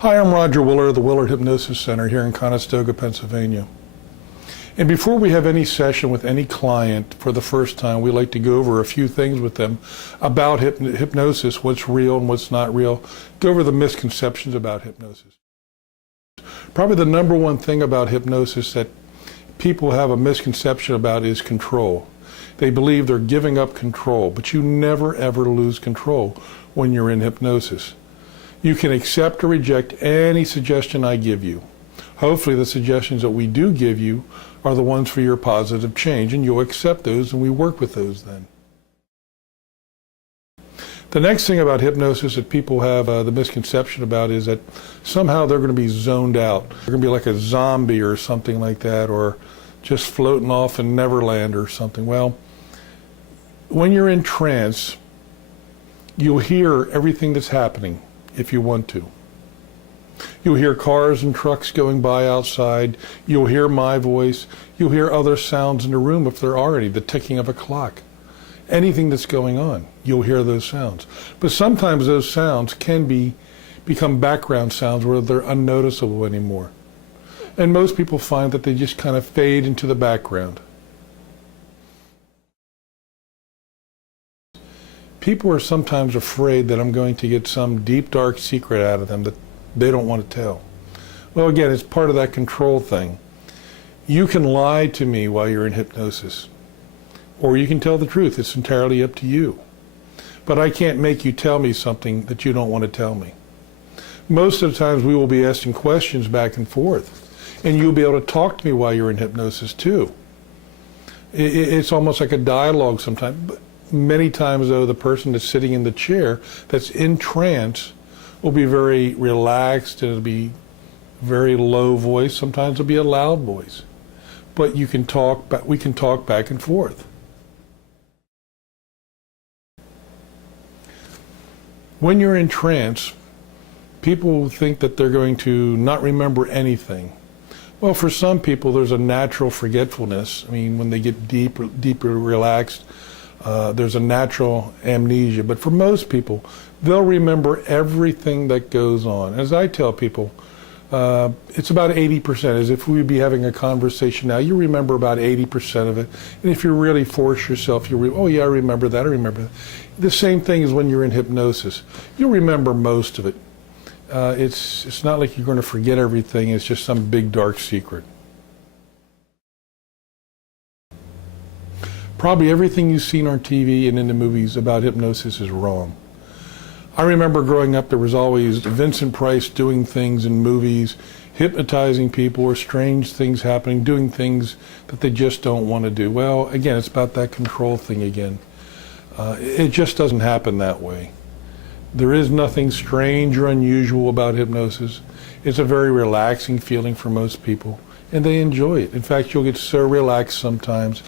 Hi, I'm Roger Willard of the Willard Hypnosis Center here in Conestoga, Pennsylvania. And before we have any session with any client for the first time, we like to go over a few things with them about hypnosis, what's real and what's not real, go over the misconceptions about hypnosis. Probably the number one thing about hypnosis that people have a misconception about is control. They believe they're giving up control, but you never ever lose control when you're in hypnosis. You can accept or reject any suggestion I give you. Hopefully the suggestions that we do give you are the ones for your positive change, and you'll accept those and we work with those then. The next thing about hypnosis that people have the misconception about is that somehow they're going to be zoned out. They're going to be like a zombie or something like that, or just floating off in Neverland or something. Well, when you're in trance, you'll hear everything that's happening if you want to. You'll hear cars and trucks going by outside. You'll hear my voice. You'll hear other sounds in the room if there are any, the ticking of a clock. Anything that's going on, you'll hear those sounds. But sometimes those sounds can become background sounds where they're unnoticeable anymore. And most people find that they just kind of fade into the background. People are sometimes afraid that I'm going to get some deep, dark secret out of them that they don't want to tell. Well, again, it's part of that control thing. You can lie to me while you're in hypnosis, or you can tell the truth. It's entirely up to you. But I can't make you tell me something that you don't want to tell me. Most of the times we will be asking questions back and forth, and you'll be able to talk to me while you're in hypnosis too. It's almost like a dialogue sometimes. Many times, though, the person that's sitting in the chair that's in trance will be very relaxed, and it'll be very low voice. Sometimes it'll be a loud voice. But you can talk, we can talk back and forth. When you're in trance, people think that they're going to not remember anything. Well, for some people, there's a natural forgetfulness. I mean, when they get deeper relaxed, there's a natural amnesia. But for most people, they'll remember everything that goes on. As I tell people, it's about 80%. As if we'd be having a conversation now, you remember about 80% of it. And if you really force yourself, oh yeah, I remember that, I remember that. The same thing is when you're in hypnosis. You'll remember most of it. It's not like you're going to forget everything. It's just some big dark secret. Probably everything you've seen on TV and in the movies about hypnosis is wrong. I remember growing up, there was always Vincent Price doing things in movies, hypnotizing people, or strange things happening, doing things that they just don't want to do. Well, again, it's about that control thing again. It just doesn't happen that way. There is nothing strange or unusual about hypnosis. It's a very relaxing feeling for most people, and they enjoy it. In fact, you'll get so relaxed sometimes,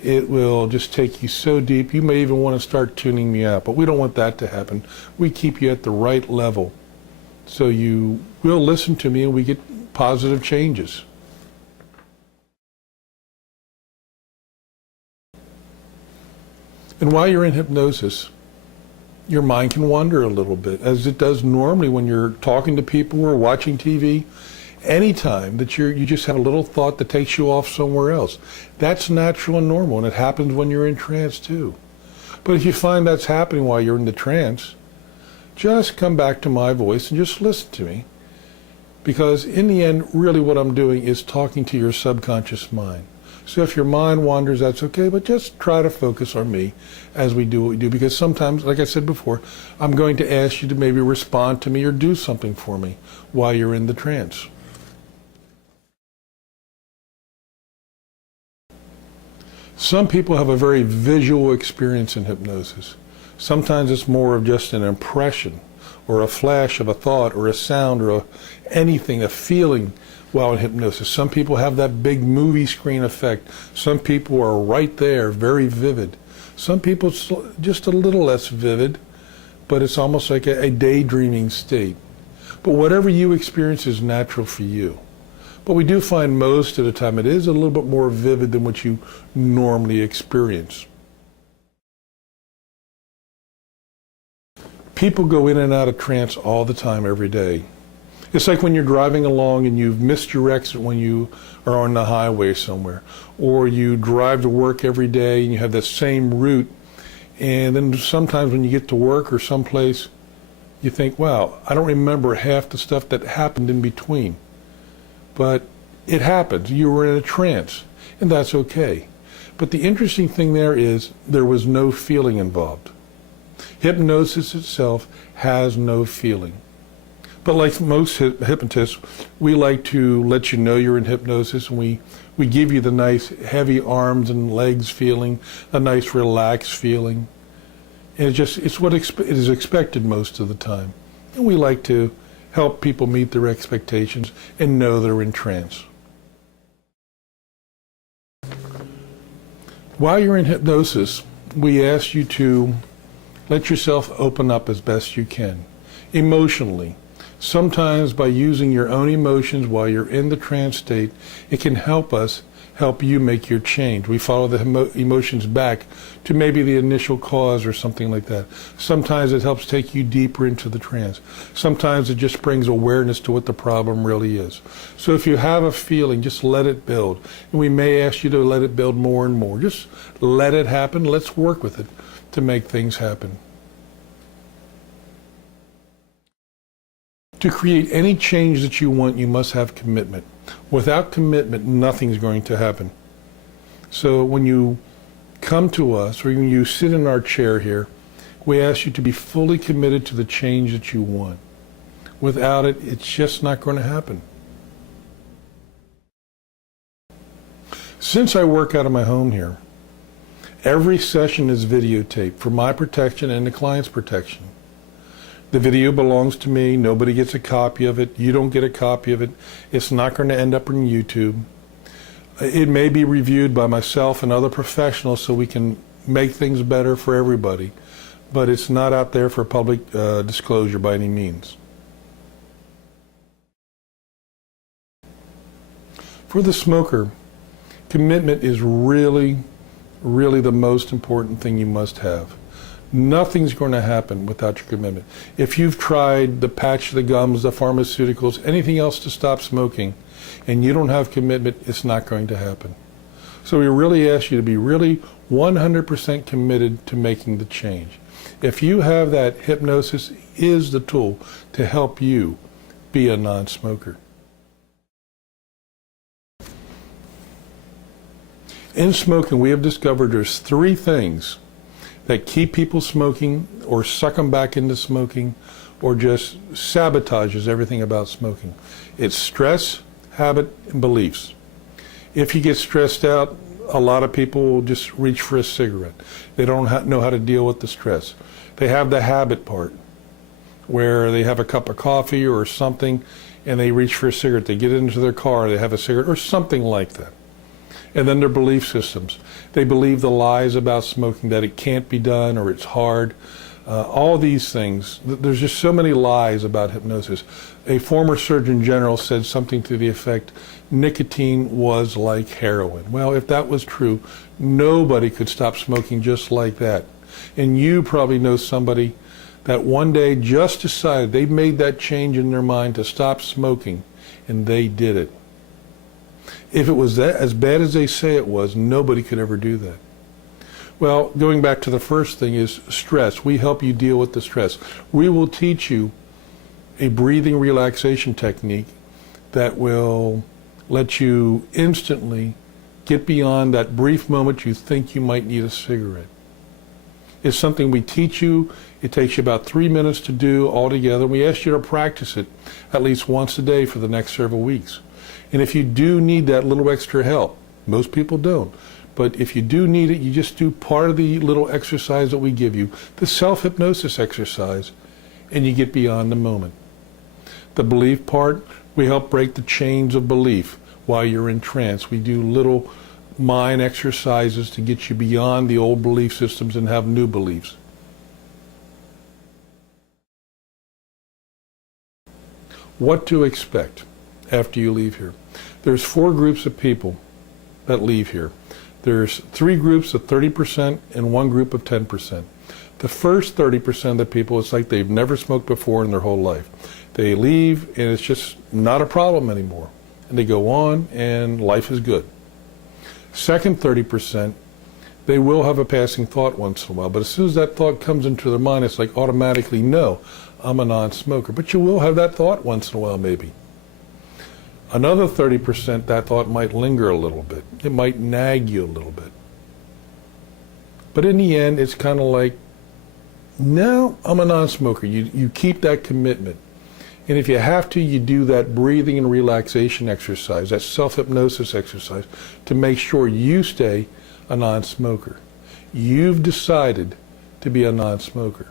it will just take you so deep, you may even want to start tuning me out. But we don't want that to happen. We keep you at the right level, so you will listen to me and we get positive changes. And while you're in hypnosis, your mind can wander a little bit, as it does normally when you're talking to people or watching TV. Anytime that you just have a little thought that takes you off somewhere else. That's natural and normal, and it happens when you're in trance too. But if you find that's happening while you're in the trance, just come back to my voice and just listen to me. Because in the end, really what I'm doing is talking to your subconscious mind. So if your mind wanders, that's okay, but just try to focus on me as we do what we do. Because sometimes, like I said before, I'm going to ask you to maybe respond to me or do something for me while you're in the trance. Some people have a very visual experience in hypnosis. Sometimes it's more of just an impression or a flash of a thought or a sound or anything, a feeling while in hypnosis. Some people have that big movie screen effect. Some people are right there, very vivid. Some people it's just a little less vivid, but it's almost like a daydreaming state. But whatever you experience is natural for you. But we do find most of the time it is a little bit more vivid than what you normally experience. People go in and out of trance all the time, every day. It's like when you're driving along and you've missed your exit when you are on the highway somewhere, or you drive to work every day and you have the same route, and then sometimes when you get to work or someplace, you think, wow, I don't remember half the stuff that happened in between. But it happens. You were in a trance, and that's okay. But the interesting thing there is there was no feeling involved. Hypnosis itself has no feeling. But like most hypnotists, we like to let you know you're in hypnosis, and we give you the nice heavy arms and legs feeling, a nice relaxed feeling. And it's what it is expected most of the time. And we like to help people meet their expectations and know they're in trance. While you're in hypnosis, we ask you to let yourself open up as best you can, emotionally. Sometimes by using your own emotions while you're in the trance state, it can help you make your change. We follow the emotions back to maybe the initial cause or something like that. Sometimes it helps take you deeper into the trance. Sometimes it just brings awareness to what the problem really is. So if you have a feeling, just let it build. And we may ask you to let it build more and more. Just let it happen. Let's work with it to make things happen. To create any change that you want, you must have commitment. Without commitment, nothing's going to happen. So when you come to us, or when you sit in our chair here, we ask you to be fully committed to the change that you want. Without it, it's just not going to happen. Since I work out of my home here, every session is videotaped for my protection and the client's protection. The video belongs to me. Nobody gets a copy of it. You don't get a copy of it. It's not going to end up on YouTube. It may be reviewed by myself and other professionals so we can make things better for everybody, but it's not out there for public disclosure by any means. For the smoker, commitment is really, really the most important thing you must have. Nothing's going to happen without your commitment. If you've tried the patch, the gums, the pharmaceuticals, anything else to stop smoking, and you don't have commitment, it's not going to happen. So we really ask you to be really 100% committed to making the change. If you have that, hypnosis is the tool to help you be a non-smoker. In smoking, we have discovered there's 3 things that keep people smoking or suck them back into smoking or just sabotages everything about smoking. It's stress, habit, and beliefs. If you get stressed out, a lot of people will just reach for a cigarette. They don't know how to deal with the stress. They have the habit part where they have a cup of coffee or something and they reach for a cigarette. They get into their car, they have a cigarette or something like that. And then their belief systems. They believe the lies about smoking, that it can't be done or it's hard. All these things. There's just so many lies about hypnosis. A former Surgeon General said something to the effect, nicotine was like heroin. Well, if that was true, nobody could stop smoking just like that. And you probably know somebody that one day just decided they made that change in their mind to stop smoking, and they did it. If it was that as bad as they say it was, nobody could ever do that. Well, going back to the first thing is stress. We help you deal with the stress. We will teach you a breathing relaxation technique that will let you instantly get beyond that brief moment you think you might need a cigarette. It's something we teach you. It takes you about 3 minutes to do altogether. We ask you to practice it at least once a day for the next several weeks. And if you do need that little extra help, most people don't, but if you do need it, you just do part of the little exercise that we give you, the self-hypnosis exercise, and you get beyond the moment. The belief part, we help break the chains of belief while you're in trance. We do little mind exercises to get you beyond the old belief systems and have new beliefs. What to expect after you leave here. There's 4 groups of people that leave here. There's 3 groups of 30% and 1 group of 10%. The first 30% of the people, it's like they've never smoked before in their whole life. They leave and it's just not a problem anymore. And they go on and life is good. Second 30%, they will have a passing thought once in a while, but as soon as that thought comes into their mind, it's like automatically, no, I'm a non-smoker. But you will have that thought once in a while, maybe. Another 30%, that thought might linger a little bit. It might nag you a little bit. But in the end, it's kind of like, no, I'm a non-smoker. You keep that commitment. And if you have to, you do that breathing and relaxation exercise, that self-hypnosis exercise, to make sure you stay a non-smoker. You've decided to be a non-smoker.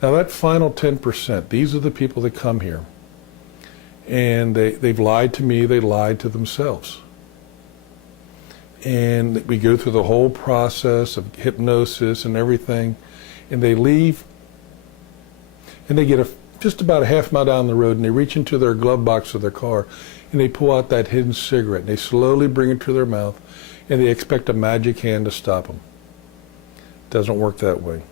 Now that final 10%, these are the people that come here. And they've lied to me, they lied to themselves. And we go through the whole process of hypnosis and everything, and they leave, and they get just about a half mile down the road, and they reach into their glove box of their car, and they pull out that hidden cigarette, and they slowly bring it to their mouth, and they expect a magic hand to stop them. It doesn't work that way.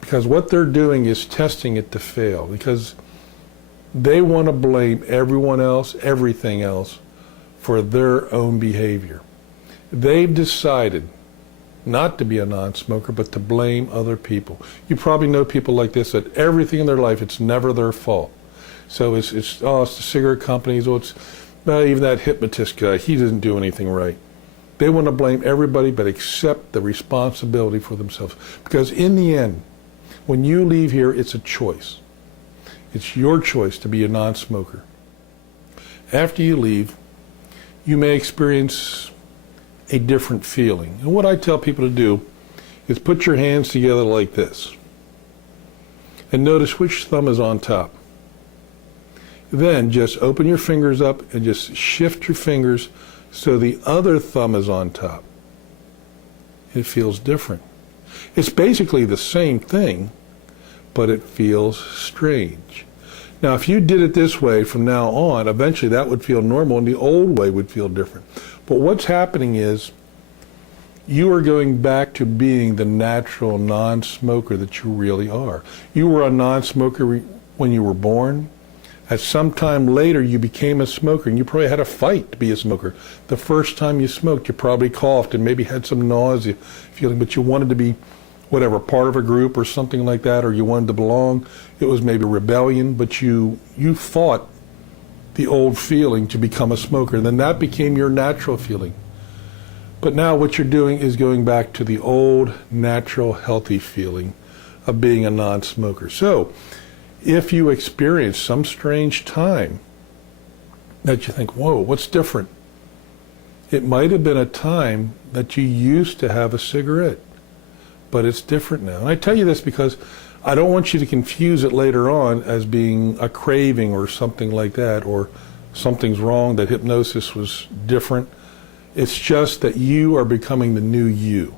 Because what they're doing is testing it to fail, because they want to blame everyone else, everything else, for their own behavior. They've decided not to be a non-smoker, but to blame other people. You probably know people like this, that everything in their life, it's never their fault. So it's the cigarette companies, it's even that hypnotist guy, he doesn't do anything right. They want to blame everybody but accept the responsibility for themselves. Because in the end, when you leave here, it's a choice. It's your choice to be a non-smoker. After you leave, you may experience a different feeling. And what I tell people to do is put your hands together like this. And notice which thumb is on top. Then just open your fingers up and just shift your fingers so the other thumb is on top. It feels different. It's basically the same thing, but it feels strange. Now, if you did it this way from now on, eventually that would feel normal and the old way would feel different. But what's happening is you are going back to being the natural non-smoker that you really are. You were a non-smoker when you were born. At some time later, you became a smoker, and you probably had a fight to be a smoker. The first time you smoked, you probably coughed and maybe had some nausea feeling, but you wanted to be whatever, part of a group or something like that, or you wanted to belong. It was maybe rebellion, but you fought the old feeling to become a smoker. And then that became your natural feeling. But now what you're doing is going back to the old, natural, healthy feeling of being a non-smoker. So if you experience some strange time that you think, whoa, what's different? It might have been a time that you used to have a cigarette, but it's different now. And I tell you this because I don't want you to confuse it later on as being a craving or something like that, or something's wrong, that hypnosis was different. It's just that you are becoming the new you.